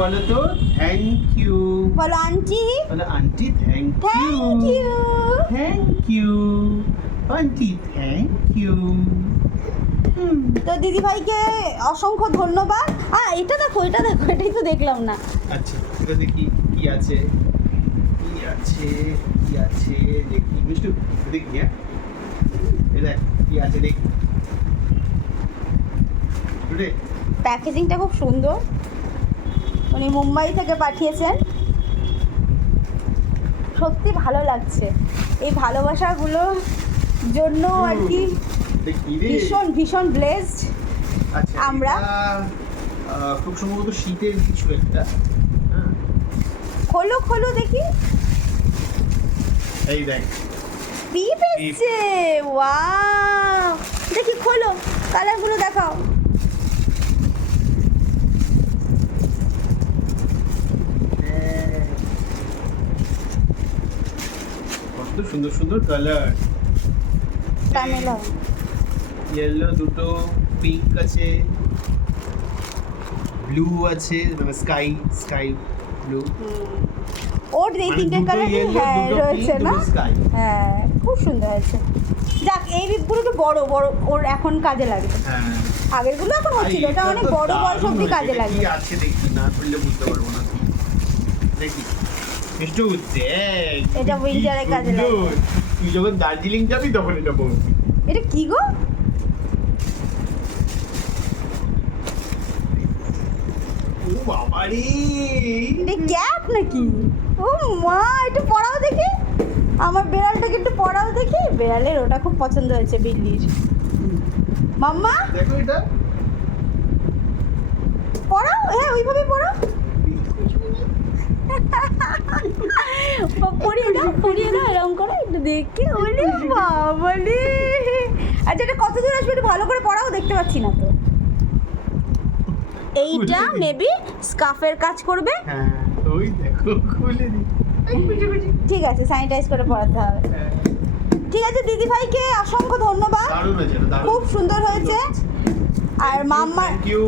বলো তো thank you. বলো আন্টি। বলো aunty thank thank you. Thank you aunty thank you. তো দিদি ভাইকে অসংখ্য ধন্যবাদ। এটা দেখো এটাই তো দেখলাম না। আচ্ছা এটা দেখি কি আছে কি আছে কি আছে দেখি মিষ্টু দেখি। হ্যাঁ এই দেখ কি আছে দেখি। রে প্যাকেজিংটা খুব সুন্দর, উনি মুম্বাই থেকে পাঠিয়েছেন। সত্যি ভালো লাগছে এই ভালোবাসাগুলোর জন্য আর কি। দেখি রে ভীষণ ভীষণ ব্লেসড আচ্ছা আমরা। খুব সম্ভবত শীতের কিছু একটা। হ্যাঁ খোলো খোলো দেখি। এই দেখ পিপ এসছে, ওয়াও। দেখি খোলো, কালারগুলো দেখাও। কত সুন্দর সুন্দর কালার। টানেলাম। ইয়েলো দুটো, পিঙ্ক আছে, ব্লু আছে, মানে স্কাই ব্লু। ওর এই মানে তিনটে দুটো কালার yellow, হ্যাঁ দুটো রয়েছে pink, না? দুটো sky। হ্যাঁ খুব সুন্দর হয়েছে। যাক এই বিপগুলো একটু বড় বড়, ওর এখন কাজে লাগবে। হ্যাঁ আগেরগুলো এখন হচ্ছিল, এটা অনেক বড় বড় সবজি কাজে লাগবে। কি আছে দেখি, না করলে বুঝতে পারবো না। দেখি মিষ্টু দেখ, এটা কি winter-এ কাজে সুন্দর। লাগবে। তুই যখন দার্জিলিং যাবি তখন এটা পড়বি। এটা কি গো? ও বাবা রে, এটা ক্যাপ নাকি? ও মা, একটু পড়াও দেখি। আমার বেড়ালটাকে একটু পড়াও দেখি। বেড়ালের ওটা খুব পছন্দ হয়েছে বিল্লির। মাম্মা দেখো এটা পড়াও, হ্যাঁ ওইভাবে পড়াও। পড়িয়ে দাও এরকম করে একটু দেখি। ওরে বাবা রে। আচ্ছা এটা কত দূর আসবে একটু ভালো করে পড়াও, দেখতে পাচ্ছি না তো। এইটা মেবি স্কার্ফের কাজ করবে। হ্যাঁ ওই দেখো খুলে দি। ঠিক আছে, স্যানিটাইজ করে পড়াতে হবে। ঠিক আছে দিদি ভাইকে অসংখ্য ধন্যবাদ, দারুণ হয়েছে এটা, দারুণ। খুব সুন্দর হয়েছে। আর মাম্মা থ্যাংক ইউ,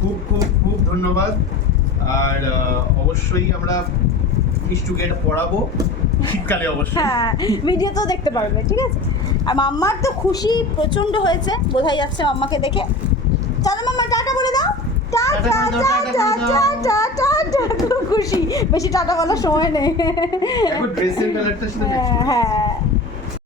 খুব খুব খুব ধন্যবাদ। আর অবশ্যই আমরা মিষ্টুকে এটা পড়াবো শীতকালে অবশ্যই। হ্যাঁ ভিডিওতেও দেখতে পারবে, ঠিক আছে। আর মাম্মার তো খুশি প্রচণ্ড হয়েছে, বোঝাই যাচ্ছে মাম্মাকে দেখে। চলো মাম্মা টাটা বলে দাও। টাটা টাটা করে দাও, টাটা টাটা করে দাও। Tata tata. খুব খুশি, বেশি টাটা বলার সময় নেই। দেখো ড্রেসের কালারটা সেটা হ্যাঁ হ্যাঁ